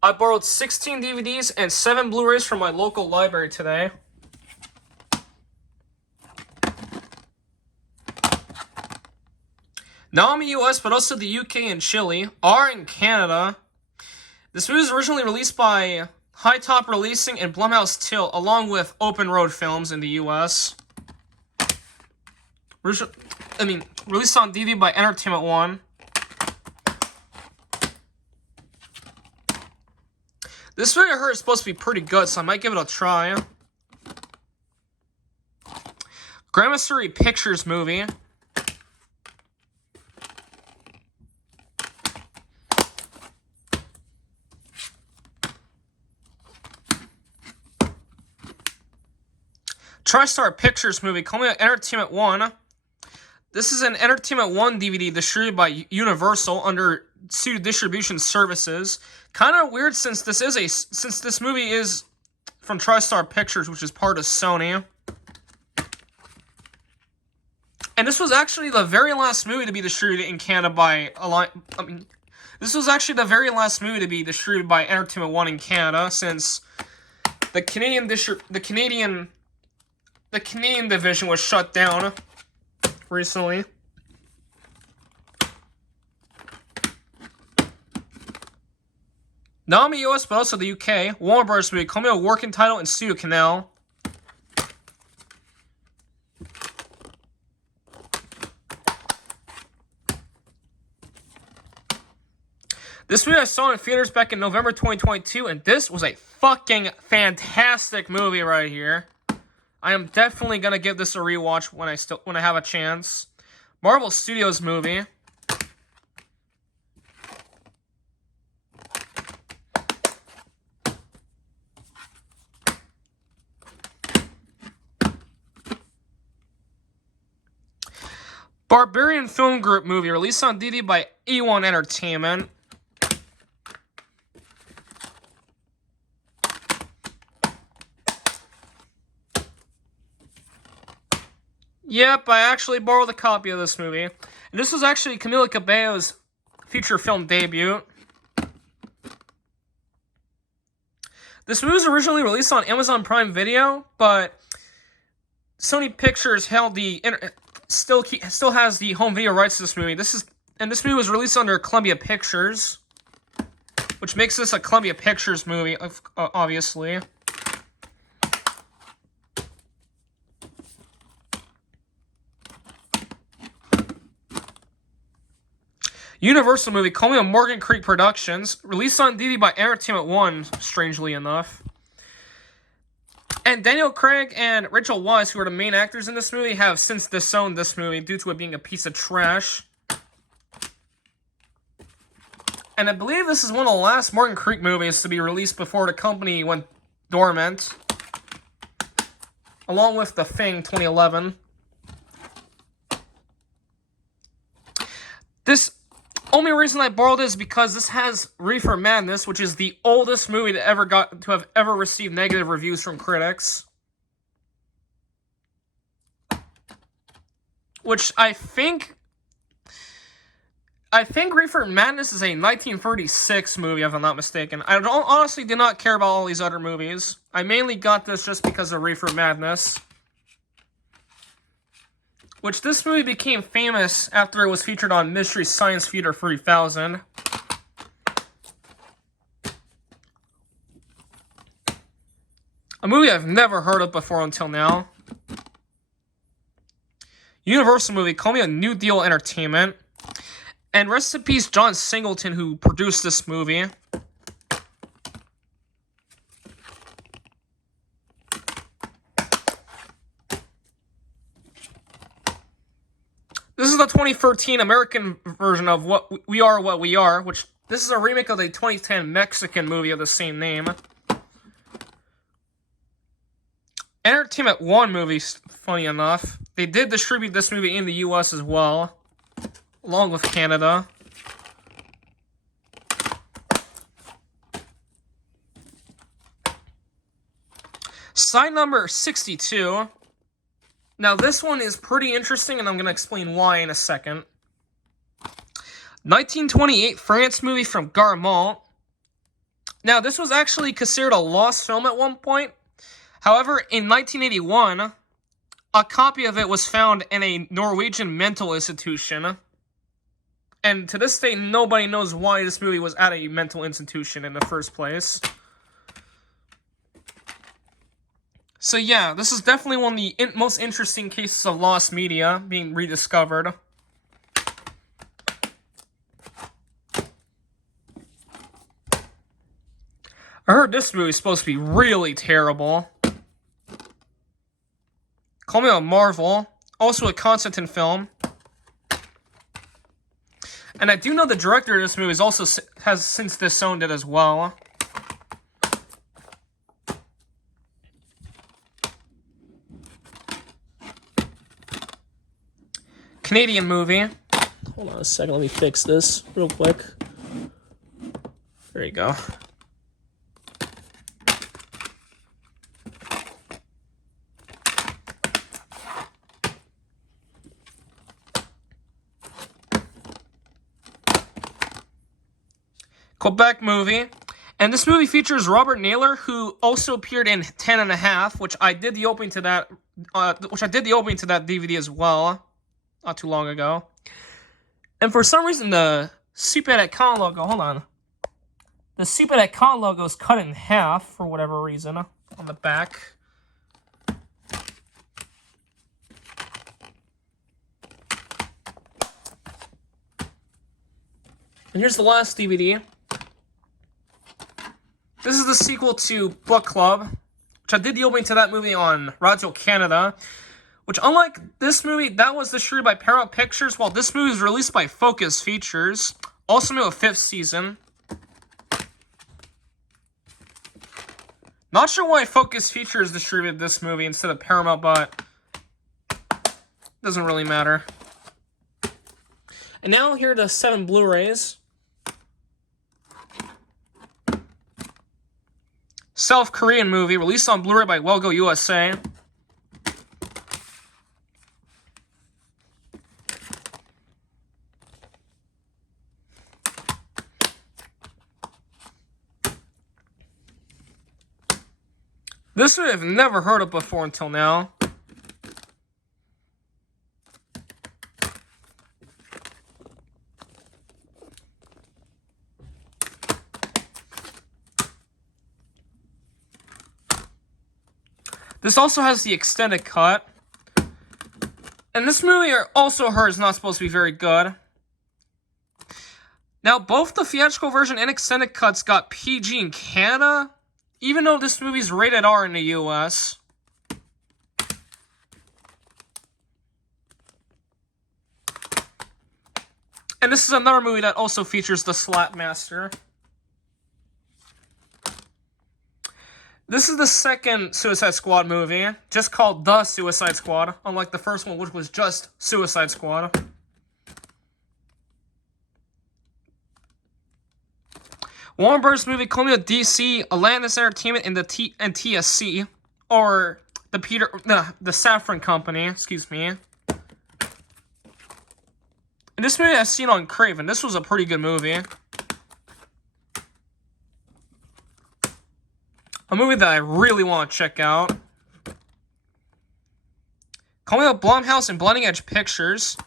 I borrowed 16 DVDs and 7 Blu-rays from my local library today. Not in the US, but also the UK and Chile, are in Canada. This movie was originally released by High Top Releasing and Blumhouse Tilt, along with Open Road Films in the US. Released on DVD by Entertainment One. This movie I heard is supposed to be pretty good, so I might give it a try. Gramercy Pictures movie. TriStar Pictures movie coming out Entertainment One. This is an Entertainment One DVD distributed by Universal under Studio Distribution Services. Kind of weird since this movie is from TriStar Pictures, which is part of Sony. And this was actually the very last movie to be distributed in Canada by this was actually the very last movie to be distributed by Entertainment One in Canada, since the Canadian division was shut down recently. Not in the US, but also the UK. Warner Bros. Movie, coming out working title in Studio Canal. This movie I saw in theaters back in November 2022, and this was a fucking fantastic movie right here. I am definitely gonna give this a rewatch when I have a chance. Marvel Studios movie. Barbarian Film Group movie, released on DVD by E1 Entertainment. Yep, I actually borrowed a copy of this movie. And this was actually Camila Cabello's feature film debut. This movie was originally released on Amazon Prime Video, but Sony Pictures still has the home video rights to this movie. This movie was released under Columbia Pictures, which makes this a Columbia Pictures movie, obviously. Universal movie, calling it Morgan Creek Productions, released on DVD by Entertainment One, strangely enough. And Daniel Craig and Rachel Weisz, who are the main actors in this movie, have since disowned this movie due to it being a piece of trash. And I believe this is one of the last Morgan Creek movies to be released before the company went dormant, along with The Thing 2011. This only reason I borrowed this is because this has Reefer Madness, which is the oldest movie to have ever received negative reviews from critics. Which I think Reefer Madness is a 1936 movie, if I'm not mistaken. I honestly did not care about all these other movies. I mainly got this just because of Reefer Madness. Which this movie became famous after it was featured on Mystery Science Theater 3000. A movie I've never heard of before until now. Universal movie, call me a New Deal Entertainment. And rest in peace, John Singleton, who produced this movie. This is the 2013 American version of What We Are, which this is a remake of the 2010 Mexican movie of the same name. Entertainment One movies, funny enough. They did distribute this movie in the US as well, along with Canada. Side number 62. Now, this one is pretty interesting, and I'm going to explain why in a second. 1928 France movie from Garmont. Now, this was actually considered a lost film at one point. However, in 1981, a copy of it was found in a Norwegian mental institution. And to this day, nobody knows why this movie was at a mental institution in the first place. So yeah, this is definitely one of the most interesting cases of lost media being rediscovered. I heard this movie is supposed to be really terrible. Call Me a Marvel, also a Constantine film. And I do know the director of this movie has since disowned it as well. Canadian movie. Hold on a second, let me fix this real quick. There you go. Quebec movie. And this movie features Robert Naylor, who also appeared in 10 and a Half, which I did the opening to that DVD as well, not too long ago. And for some reason, the Super.com logo, hold on. The Super.com logo is cut in half for whatever reason on the back. And here's the last DVD. This is the sequel to Book Club, which I did the opening to that movie on Radio Canada, which unlike this movie, that was distributed by Paramount Pictures, while this movie was released by Focus Features, also made a 5th season. Not sure why Focus Features distributed this movie instead of Paramount, but doesn't really matter. And now here are the 7 Blu-rays. South Korean movie, released on Blu-ray by Wellgo USA. This movie I've never heard of before until now. This also has the extended cut. And this movie I also heard is not supposed to be very good. Now, both the theatrical version and extended cuts got PG in Canada, even though this movie's rated R in the US. And this is another movie that also features the Slapmaster. This is the second Suicide Squad movie, just called The Suicide Squad, unlike the first one, which was just Suicide Squad. Warner Bros. Movie Columbia DC, Atlantis Entertainment, and TSC, or the Saffron Company, excuse me. And this movie I've seen on Craven. This was a pretty good movie. A movie that I really want to check out. Calling out Blumhouse and Blinding Edge Pictures.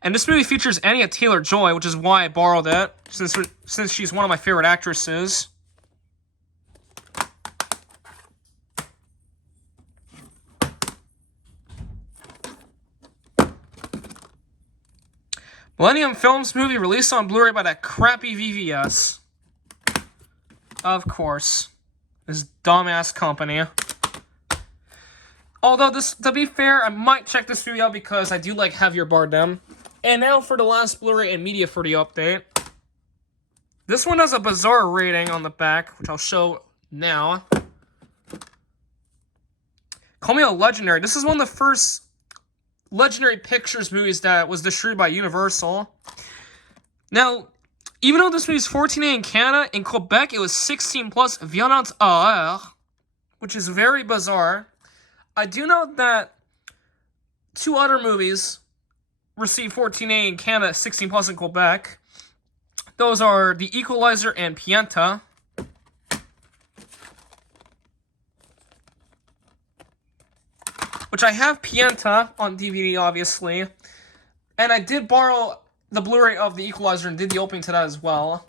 And this movie features Anya Taylor-Joy, which is why I borrowed it, since she's one of my favorite actresses. Millennium Films movie released on Blu-ray by that crappy VVS. Of course. This dumbass company. Although, to be fair, I might check this movie out because I do like Javier Bardem. And now for the last Blu-ray and media for the update. This one has a bizarre rating on the back, which I'll show now. Call Me a Legendary. This is one of the first Legendary Pictures movies that was distributed by Universal. Now, even though this movie is 14A in Canada, in Quebec it was 16 plus violence AR, which is very bizarre. I do know that 2 other movies received 14A in Canada, 16 plus in Quebec. Those are The Equalizer and Pienta. which I have Pianta on DVD, obviously. And I did borrow the Blu-ray of The Equalizer and did the opening to that as well.